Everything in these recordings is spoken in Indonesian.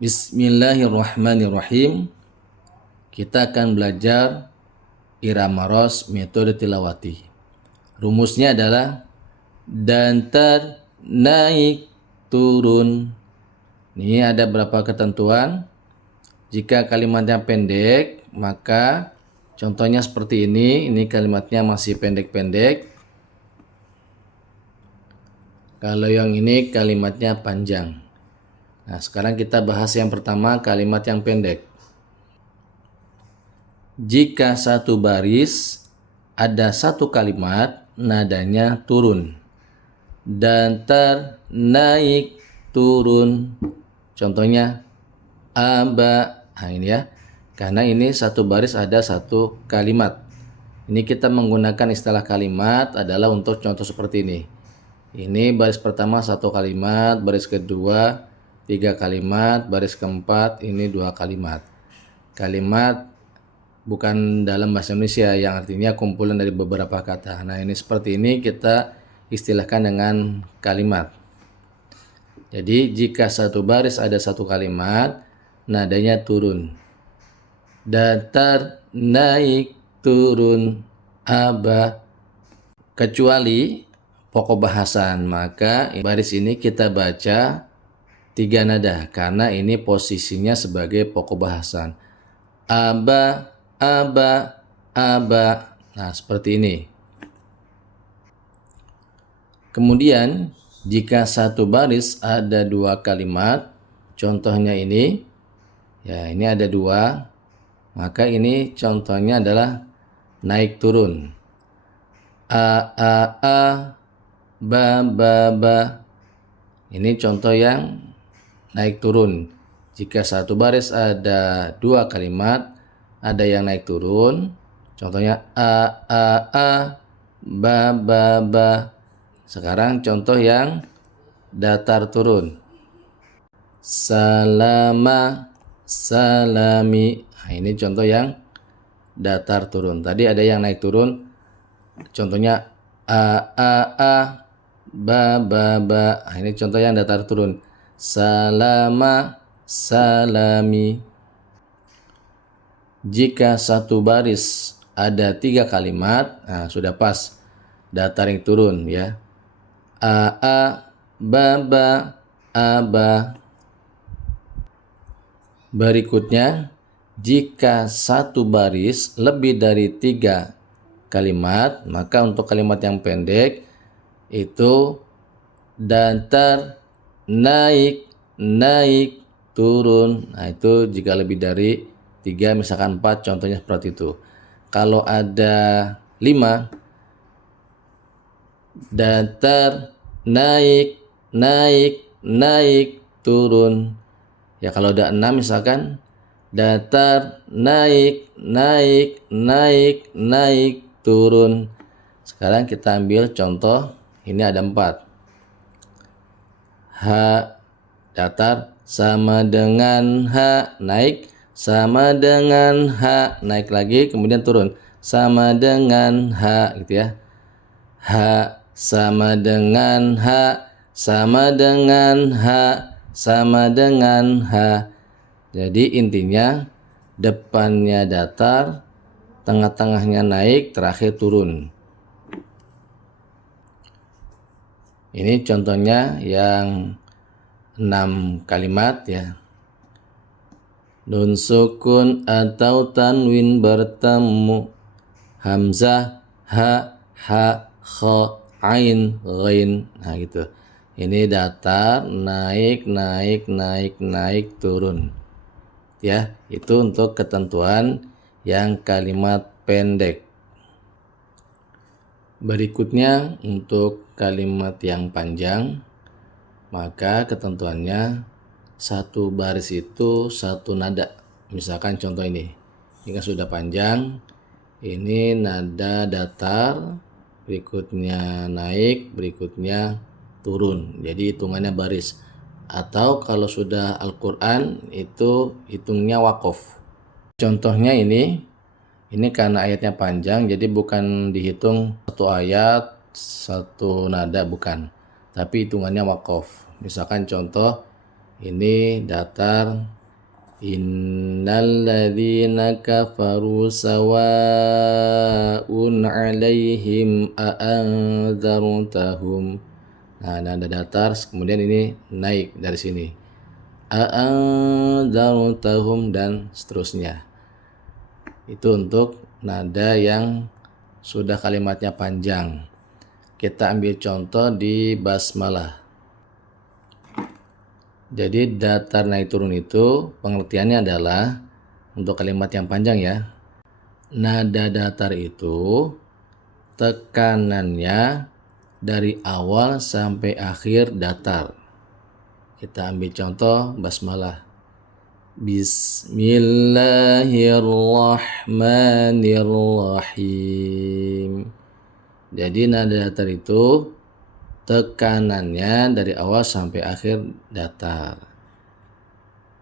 Bismillahirrahmanirrahim. Kita akan belajar irama ros metode tilawati. Rumusnya adalah dantar, naik, turun. Ini ada beberapa ketentuan. Jika kalimatnya pendek, maka contohnya seperti ini. Ini kalimatnya masih pendek-pendek. Kalau yang ini kalimatnya panjang. Nah, sekarang kita bahas yang pertama, kalimat yang pendek. Jika satu baris ada satu kalimat, nadanya turun. Dantar, naik, turun. Contohnya, aba. Nah, ini ya. Karena ini satu baris ada satu kalimat. Ini kita menggunakan istilah kalimat adalah untuk contoh seperti ini. Ini baris pertama satu kalimat, baris kedua 3 kalimat, baris keempat ini 2 kalimat. Kalimat bukan dalam bahasa Indonesia yang artinya kumpulan dari beberapa kata. Nah, ini seperti ini kita istilahkan dengan kalimat. Jadi jika satu baris ada satu kalimat, nadanya turun. Datar, naik, turun, aba. Kecuali pokok bahasan, maka baris ini kita baca 3 nada karena ini posisinya sebagai pokok bahasan. Aba, aba, aba. Nah, seperti ini. Kemudian, jika satu baris ada 2 kalimat, contohnya ini, ya ini ada 2, maka ini contohnya adalah naik turun. A, ba, ba, ba. Ini contoh yang naik turun. Jika satu baris ada 2 kalimat, ada yang naik turun. Contohnya a, ba, ba, ba. Sekarang contoh yang datar turun. Salama, salami. Nah, ini contoh yang datar turun. Tadi ada yang naik turun. Contohnya a, ba, ba, ba. Nah, ini contoh yang datar turun. Salama, salami. Jika satu baris ada 3 kalimat, nah sudah pas datar yang turun ya. A, ba, ba, aba. Berikutnya, jika satu baris lebih dari 3 kalimat, maka untuk kalimat yang pendek itu datar, naik, naik, turun. Nah, itu jika lebih dari 3, misalkan 4, contohnya seperti itu. Kalau ada 5, datar, naik, naik, naik, turun. Ya, kalau ada 6 misalkan datar, naik, naik, naik, naik, turun. Sekarang kita ambil contoh, ini ada 4. H, datar, sama dengan H, naik, sama dengan H, naik lagi, kemudian turun, sama dengan H, gitu ya. H, sama dengan H, sama dengan H, sama dengan H. Jadi intinya depannya datar, tengah-tengahnya naik, terakhir turun. Ini contohnya yang 6 kalimat ya. Nun sukun atau tanwin bertemu. Hamzah, ha, kha, ain, ghain. Nah gitu. Ini datar, naik, naik, naik, naik, turun. Ya, itu untuk ketentuan yang kalimat pendek. Berikutnya untuk kalimat yang panjang, maka ketentuannya satu baris itu satu nada. Misalkan contoh ini kan sudah panjang, ini nada datar, berikutnya naik, berikutnya turun. Jadi hitungannya baris. Atau kalau sudah Al-Quran itu hitungnya waqaf. Contohnya ini karena ayatnya panjang, jadi bukan dihitung satu ayat, satu nada, bukan. Tapi hitungannya waqaf. Misalkan contoh, Ini datar. Innal ladzina kafaru sawa'un 'alaihim a'andzartahum. Nah, nada datar, kemudian ini naik dari sini. A'andzartahum dan seterusnya. Itu untuk nada yang sudah kalimatnya panjang. Kita ambil contoh di basmalah. Jadi datar naik turun itu pengertiannya adalah untuk kalimat yang panjang ya. Nada datar itu tekanannya dari awal sampai akhir datar. Kita ambil contoh basmalah. Bismillahirrahmanirrahim. Jadi nada datar itu tekanannya dari awal sampai akhir datar.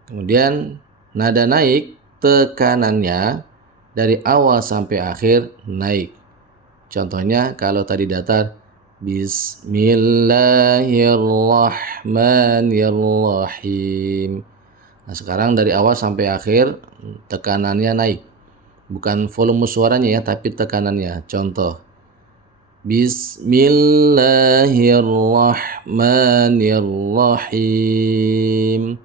Kemudian nada naik tekanannya dari awal sampai akhir naik. Contohnya kalau tadi datar Bismillahirrahmanirrahim. Nah, sekarang dari awal sampai akhir tekanannya naik. Bukan volume suaranya ya, tapi tekanannya. Contoh Bismillahirrahmanirrahim.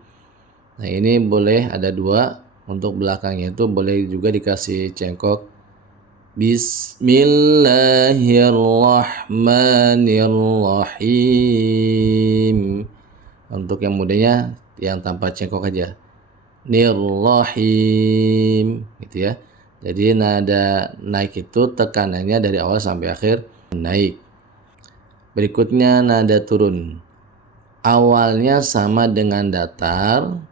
Nah, ini boleh ada dua. Untuk belakangnya itu boleh juga dikasih cengkok. Bismillahirrahmanirrahim. Untuk yang mudanya yang tanpa cengkok aja. Nirrahim, gitu ya. Jadi nada naik itu tekanannya dari awal sampai akhir naik. Berikutnya nada turun. Awalnya sama dengan datar,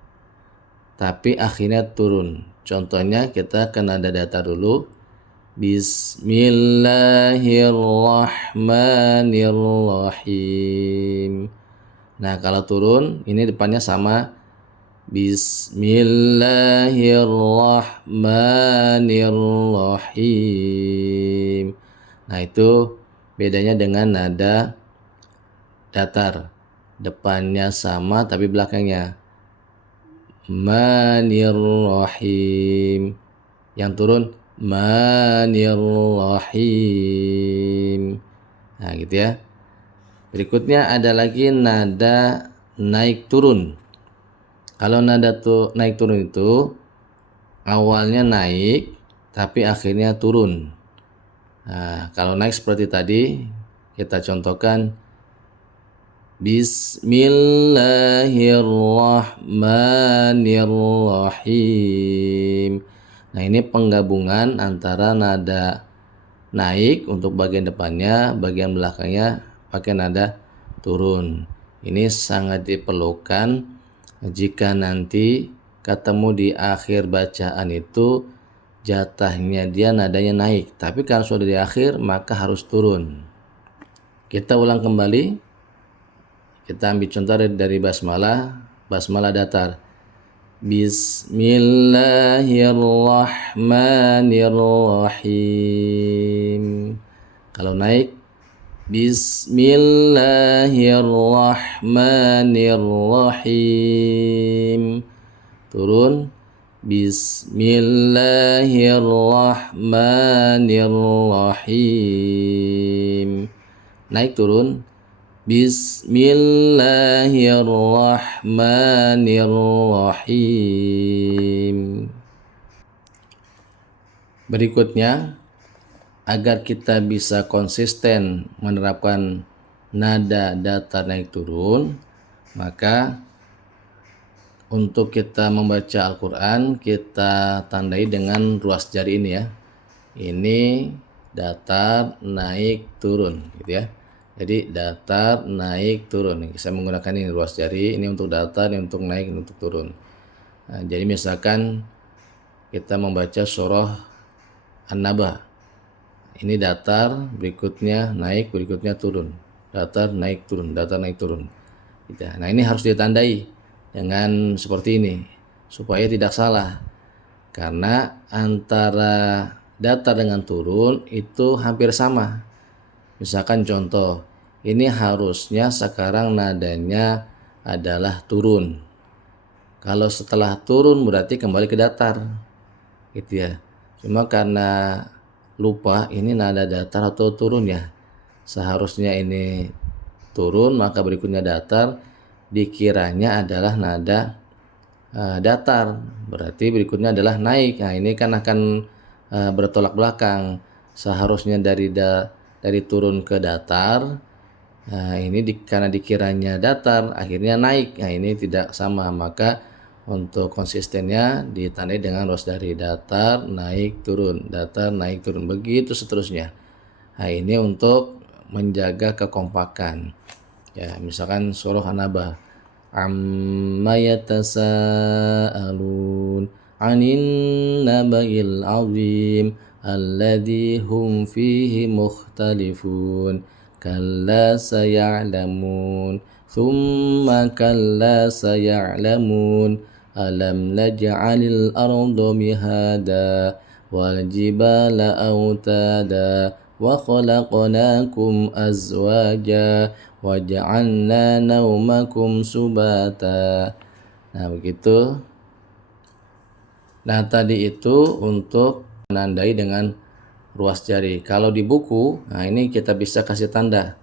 tapi akhirnya turun. Contohnya kita ke nada datar dulu. Bismillahirrahmanirrahim. Nah, kalau turun ini depannya sama. Bismillahirrahmanirrahim. Nah, itu bedanya dengan nada datar. Depannya sama tapi belakangnya manirrahim. Yang turun manirrahim. Nah, gitu ya. Berikutnya ada lagi nada naik turun. Kalau nada naik turun itu awalnya naik tapi akhirnya turun. Nah, kalau naik seperti tadi kita contohkan Bismillahirrahmanirrahim. Nah, ini penggabungan antara nada naik untuk bagian depannya, bagian belakangnya pakai nada turun. Ini sangat diperlukan jika nanti ketemu di akhir bacaan itu jatahnya dia nadanya naik, tapi kalau sudah di akhir maka harus turun. Kita ulang kembali. Kita ambil contoh dari basmalah. Basmalah datar. Bismillahirrahmanirrahim. Kalau naik Bismillahirrahmanirrahim. Turun Bismillahirrahmanirrahim. Naik turun Bismillahirrahmanirrahim. Berikutnya, agar kita bisa konsisten menerapkan nada datar naik turun, maka untuk kita membaca Al-Quran kita tandai dengan ruas jari ini ya. Ini datar naik turun gitu ya. Jadi datar naik turun. Saya menggunakan ini ruas jari, ini untuk datar, ini untuk naik, ini untuk turun. Nah, jadi misalkan kita membaca surah An-Naba. Ini datar, berikutnya naik, berikutnya turun. Datar naik turun, datar naik turun. Nah, ini harus ditandai dengan seperti ini supaya tidak salah. Karena antara datar dengan turun itu hampir sama. Misalkan contoh, ini harusnya sekarang nadanya adalah turun. Kalau setelah turun berarti kembali ke datar, gitu ya. Cuma karena lupa ini nada datar atau turun ya. Seharusnya ini turun, maka berikutnya datar, dikiranya adalah nada datar, berarti berikutnya adalah naik. Nah, ini kan akan bertolak belakang. Seharusnya dari turun ke datar. Nah, ini karena dikiranya datar, akhirnya naik. Nah, ini tidak sama, maka untuk konsistennya ditandai dengan ruas dari datar, naik, turun, datar, naik, turun, begitu seterusnya. Nah, ini untuk menjaga kekompakan. Ya, misalkan surah An-Naba, amma yatasaalun 'anin naba'il 'azim alladzi hum fihi mukhtalifun kalla saya'lamun thumma kalla saya'lamun alam naj'alil arda mihada wal jibala autada wa khalaqnakum azwaja wa ja'alna naumakum subata. Nah, begitu. Nah, tadi itu untuk menandai dengan ruas jari. Kalau di buku, nah ini kita bisa kasih tanda.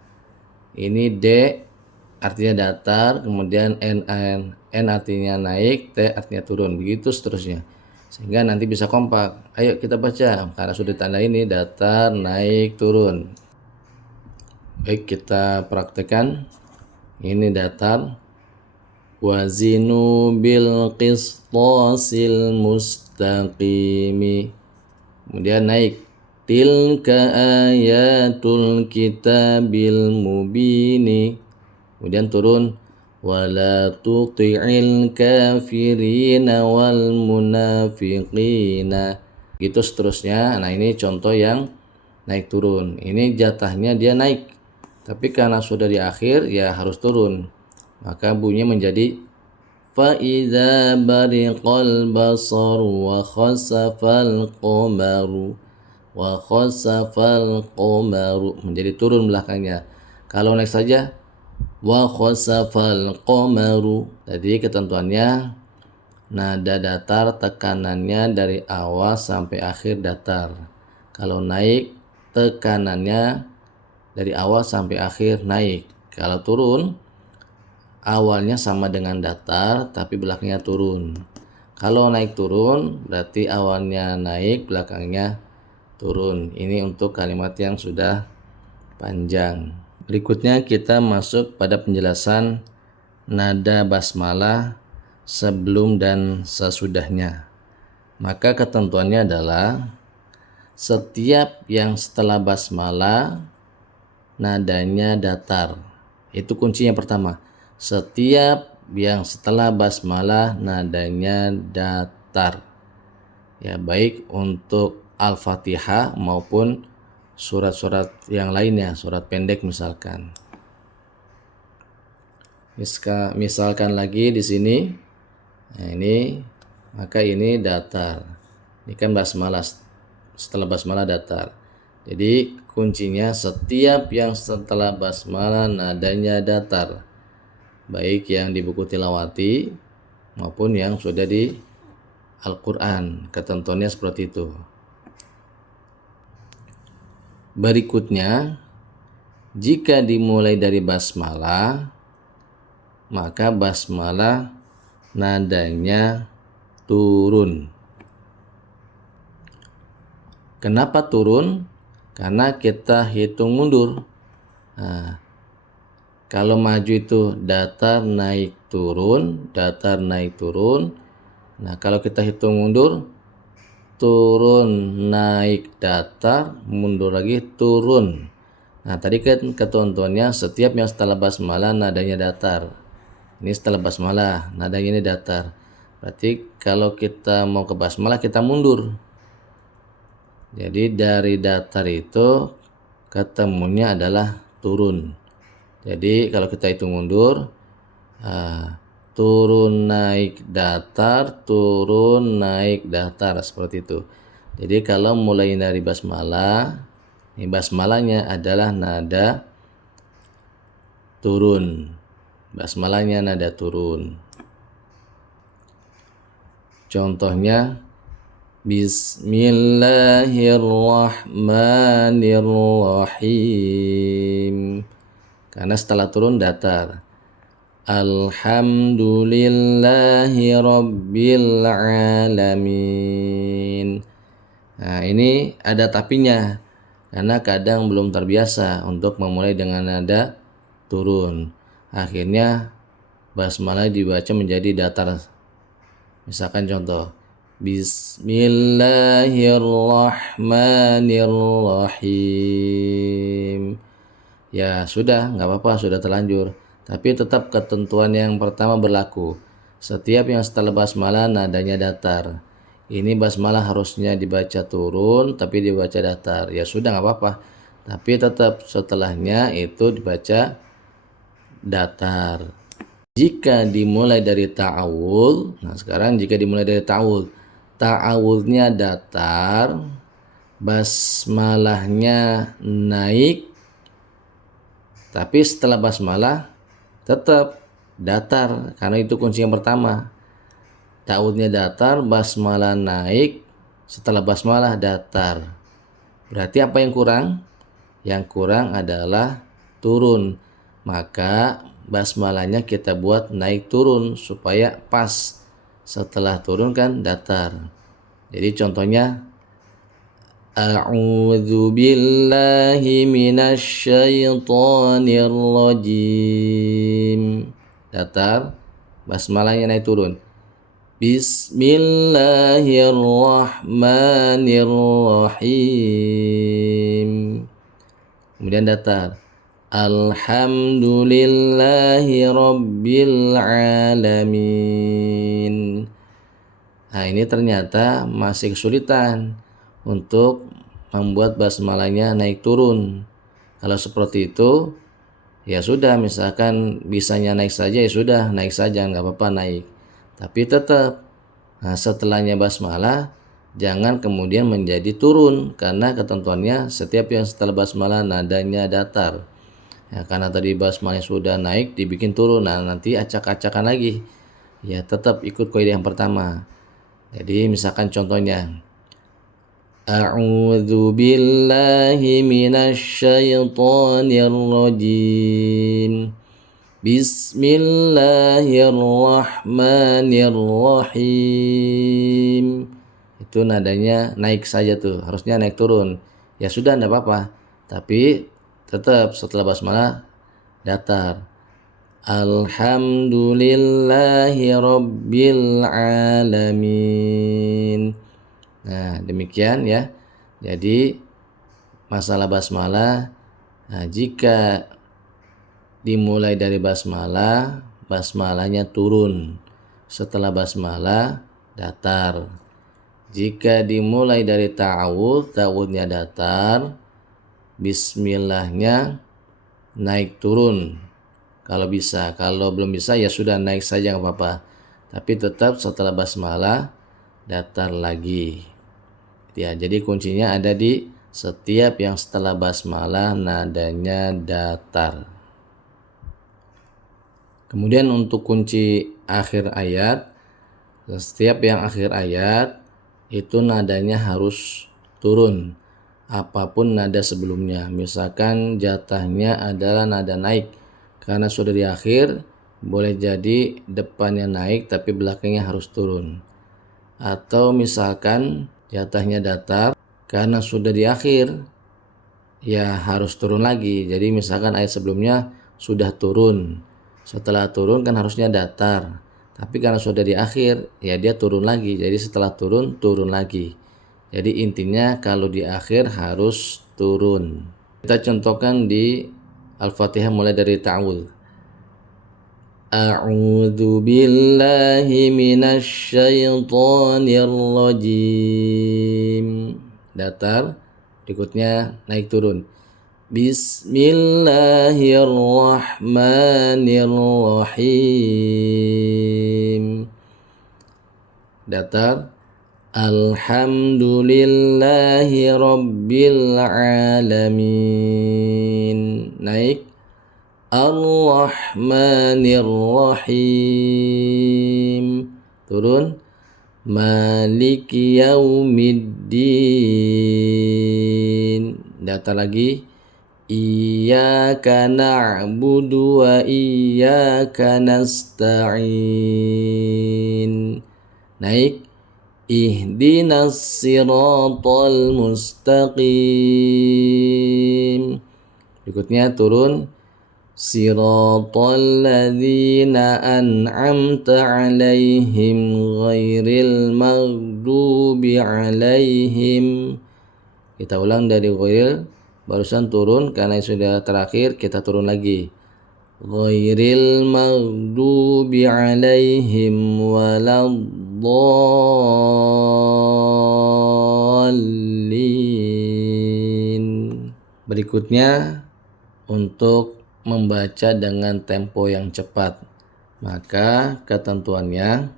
Ini D artinya datar, kemudian N artinya naik, T artinya turun, begitu seterusnya. Sehingga nanti bisa kompak. Ayo kita baca, karena sudah tanda ini datar, naik, turun. Baik, kita praktekkan. Ini datar. Wazinu bil qistasil mustaqimi. Kemudian naik. Tilka ayatul kitabil mubini. Kemudian turun. Wala tuti'il kafirina wal munafiqina. Gitu seterusnya. Nah, ini contoh yang naik turun. Ini jatahnya dia naik. Tapi karena sudah di akhir ya harus turun. Maka bunyinya menjadi فَإِذَا بَرِقَ الْبَصَرُ وَخَسَفَ الْقَمَرُ menjadi turun belakangnya. Kalau naik saja وَخَسَفَ الْقَمَرُ, jadi ketentuannya nada datar tekanannya dari awal sampai akhir datar. Kalau naik tekanannya dari awal sampai akhir naik. Kalau turun awalnya sama dengan datar tapi belakangnya turun. Kalau naik turun berarti awalnya naik, belakangnya turun. Ini untuk kalimat yang sudah panjang. Berikutnya kita masuk pada penjelasan nada basmalah sebelum dan sesudahnya. Maka ketentuannya adalah setiap yang setelah basmalah nadanya datar. Itu kuncinya pertama. Setiap yang setelah basmalah nadanya datar. Ya, baik untuk Al-Fatihah maupun surat-surat yang lainnya, surat pendek misalkan. Misalkan lagi di sini. Nah, ini maka ini datar. Ini kan basmalah, setelah basmalah datar. Jadi kuncinya setiap yang setelah basmalah nadanya datar. Baik yang di buku tilawati maupun yang sudah di Al-Quran. Ketentuannya seperti itu. Berikutnya, jika dimulai dari basmalah, maka basmalah nadanya turun. Kenapa turun? Karena kita hitung mundur. Nah, kalau maju itu datar naik turun, datar naik turun. Nah, kalau kita hitung mundur, turun naik datar, mundur lagi turun. Nah, tadi kan ketentuannya setiap yang setelah basmalah nadanya datar. Ini setelah basmalah nadanya ini datar. Berarti kalau kita mau ke basmalah kita mundur. Jadi dari datar itu ketemunya adalah turun. Jadi kalau kita hitung mundur, turun naik datar, turun naik datar, seperti itu. Jadi kalau mulai dari basmalah, ini basmalahnya adalah nada turun. Basmalahnya nada turun. Contohnya Bismillahirrahmanirrahim. Karena setelah turun datar. Alhamdulillahi rabbil alamin. Nah, ini ada tapinya. Karena kadang belum terbiasa untuk memulai dengan nada turun. Akhirnya basmalah dibaca menjadi datar. Misalkan contoh, Bismillahirrahmanirrahim. Ya sudah, nggak apa-apa, sudah terlanjur. Tapi tetap ketentuan yang pertama berlaku. Setiap yang setelah basmalah nadanya datar. Ini basmalah harusnya dibaca turun, tapi dibaca datar. Ya sudah, nggak apa-apa. Tapi tetap setelahnya itu dibaca datar. Jika dimulai dari ta'awul, nah sekarang jika dimulai dari ta'awul, ta'awulnya datar, basmalahnya naik, tapi setelah basmalah tetap datar, karena itu kunci yang pertama. Ta'awulnya datar, basmalah naik, setelah basmalah datar. Berarti apa yang kurang? Yang kurang adalah turun. Maka basmalahnya kita buat naik turun supaya pas. Setelah turun kan datar. Jadi contohnya A'udzu billahi minasyaitonir rajim. Datar, basmalahnya naik turun. Bismillahirrahmanirrahim. Kemudian datar. Alhamdulillahi rabbil alamin. Nah, ini ternyata masih kesulitan untuk membuat basmalahnya naik turun. Kalau seperti itu, ya sudah, misalkan bisanya naik saja, ya sudah, naik saja, nggak apa-apa naik. Tapi tetap, nah, setelahnya basmalah, jangan kemudian menjadi turun, karena ketentuannya setiap yang setelah basmalah nadanya datar. Ya, karena tadi basmalah sudah naik dibikin turun, nah nanti acak-acakan lagi. Ya tetap ikut kaidah yang pertama. Jadi misalkan contohnya A'udzu billahi minasyaitonir rajim. Bismillahirrahmanirrahim. Itu nadanya naik saja tuh, harusnya naik turun. Ya sudah, enggak apa-apa. Tapi tetap setelah basmalah datar. Alhamdulillahi rabbil alamin. Nah, demikian ya. Jadi masalah basmalah, nah, jika dimulai dari basmalah, basmalahnya turun. Setelah basmalah datar. Jika dimulai dari ta'awudz, ta'awudznya datar, bismillahnya naik turun. Kalau bisa, kalau belum bisa ya sudah naik saja nggak apa-apa. Tapi tetap setelah basmalah datar lagi. Ya, jadi kuncinya ada di setiap yang setelah basmalah nadanya datar. Kemudian untuk kunci akhir ayat, setiap yang akhir ayat itu nadanya harus turun. Apapun nada sebelumnya. Misalkan jatahnya adalah nada naik. Karena sudah di akhir, boleh jadi depannya naik tapi belakangnya harus turun. Atau misalkan jatahnya datar, karena sudah di akhir, ya harus turun lagi. Jadi misalkan ayat sebelumnya sudah turun. Setelah turun kan harusnya datar. Tapi karena sudah di akhir, ya dia turun lagi. Jadi setelah turun, turun lagi. Jadi intinya kalau di akhir harus turun. Kita contohkan di Al-Fatihah mulai dari ta'awudz. A'udzu billahi minasyaitonir rajim. Datar, berikutnya naik turun. Bismillahirrahmanirrahim. Datar. Alhamdulillahi rabbil alamin. Naik. Ar-Rahmanir Rahim. Turun. Maliki yaumiddin. Datar lagi. Iyyaka na'budu wa iyyaka nasta'in. Naik. Ihdinas siratal mustaqim. Berikutnya turun. Siratal ladzina an'amta 'alaihim ghairil maghdubi 'alaihim. Kita ulang dari ghairil, barusan turun karena sudah terakhir, kita turun lagi. Ghairil maghdubi 'alaihim waladdallin. Berikutnya untuk membaca dengan tempo yang cepat, maka ketentuannya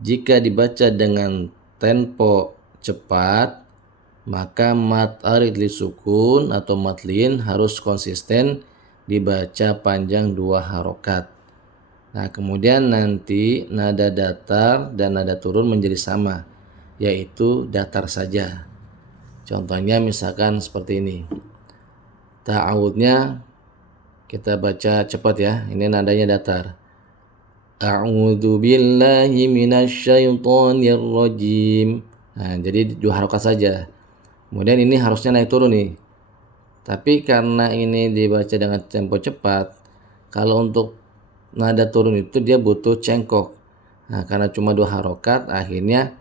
jika dibaca dengan tempo cepat, maka mat arid li sukun atau mat lin harus konsisten dibaca panjang 2 harokat. Nah, kemudian nanti nada datar dan nada turun menjadi sama, yaitu datar saja. Contohnya misalkan seperti ini. Ta'awudnya kita baca cepat ya, ini nadanya datar. A'udzu billahi minasyaitonir rajim. Nah, jadi 2 harokat saja. Kemudian ini harusnya naik turun nih. Tapi karena ini dibaca dengan tempo cepat, kalau untuk nada turun itu dia butuh cengkok. Nah, karena cuma 2 harokat, akhirnya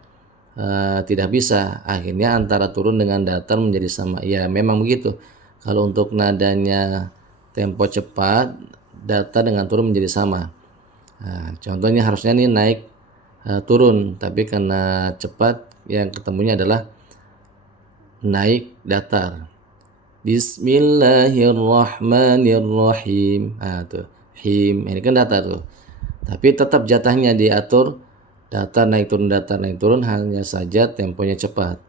tidak bisa. Akhirnya antara turun dengan datar menjadi sama. Ya, memang begitu. Kalau untuk nadanya tempo cepat, datar dengan turun menjadi sama. Nah, contohnya harusnya nih naik turun, tapi karena cepat yang ketemunya adalah naik datar. Bismillahirrahmanirrahim. Nah, tuh, him. Ini kan datar tuh. Tapi tetap jatahnya diatur datar naik turun, hanya saja temponya cepat.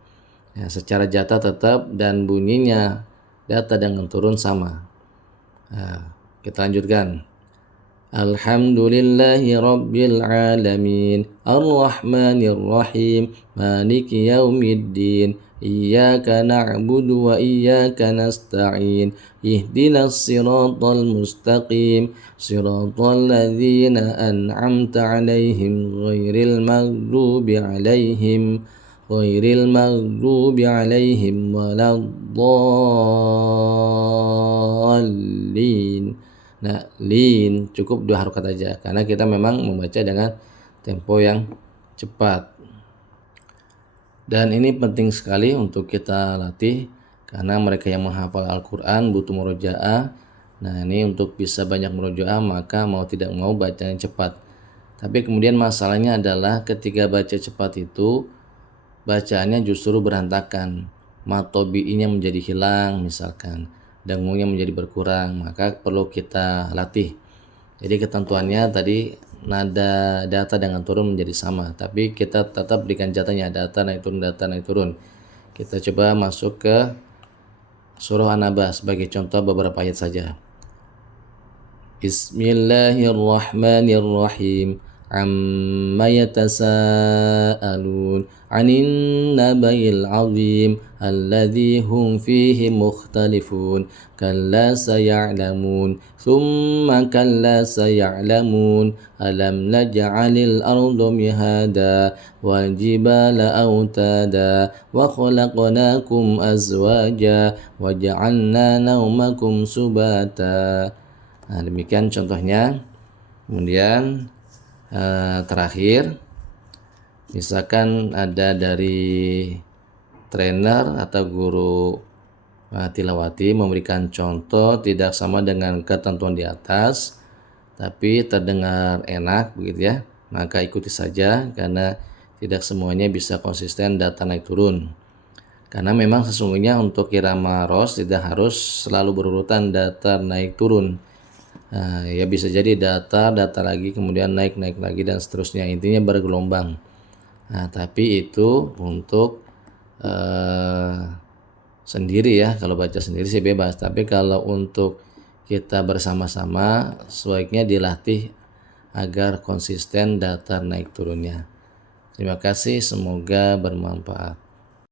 Ya, secara jatah tetap dan bunyinya datar dengan turun sama. Nah, kita lanjutkan. Alhamdulillahi rabbil alamin, arrahmanir rahim, maliki yaumiddin, iyyaka na'budu wa iyyaka nasta'in, ihdinas siratal mustaqim, siratal ladzina an'amta 'alaihim ghairil maghdubi 'alaihim waladdallin. Nah, lin cukup 2 harokat aja karena kita memang membaca dengan tempo yang cepat. Dan ini penting sekali untuk kita latih karena mereka yang menghafal Al-Qur'an butuh murojaah. Nah, ini untuk bisa banyak murojaah maka mau tidak mau bacanya cepat. Tapi kemudian masalahnya adalah ketika baca cepat itu bacaannya justru berantakan. Mat tobi'inya menjadi hilang misalkan. Dengungnya menjadi berkurang, maka perlu kita latih. Jadi ketentuannya tadi nada datar dengan turun menjadi sama, tapi kita tetap berikan jatahnya datar naik turun. Kita coba masuk ke surah An-Naba sebagai contoh beberapa ayat saja. Bismillahirrahmanirrahim. Amma yatasaalun 'anin naba'il 'azim alladzi hum fihi mukhtalifun kalla saya'lamun thumma kalla saya'lamun alam naj'alil arda mihada wal jibala autada wa khalaqnakum azwaja wa ja'alna naumakum subata. Nah, demikian contohnya. Kemudian terakhir, misalkan ada dari trainer atau guru tilawati memberikan contoh tidak sama dengan ketentuan di atas, tapi terdengar enak begitu ya, maka ikuti saja karena tidak semuanya bisa konsisten datar naik turun. Karena memang sesungguhnya untuk irama ros tidak harus selalu berurutan datar naik turun. Nah, ya bisa jadi datar lagi, kemudian naik lagi dan seterusnya. Intinya bergelombang. Nah, tapi itu untuk sendiri ya. Kalau baca sendiri sih bebas. Tapi kalau untuk kita bersama-sama, sebaiknya dilatih agar konsisten datar naik turunnya. Terima kasih, semoga bermanfaat.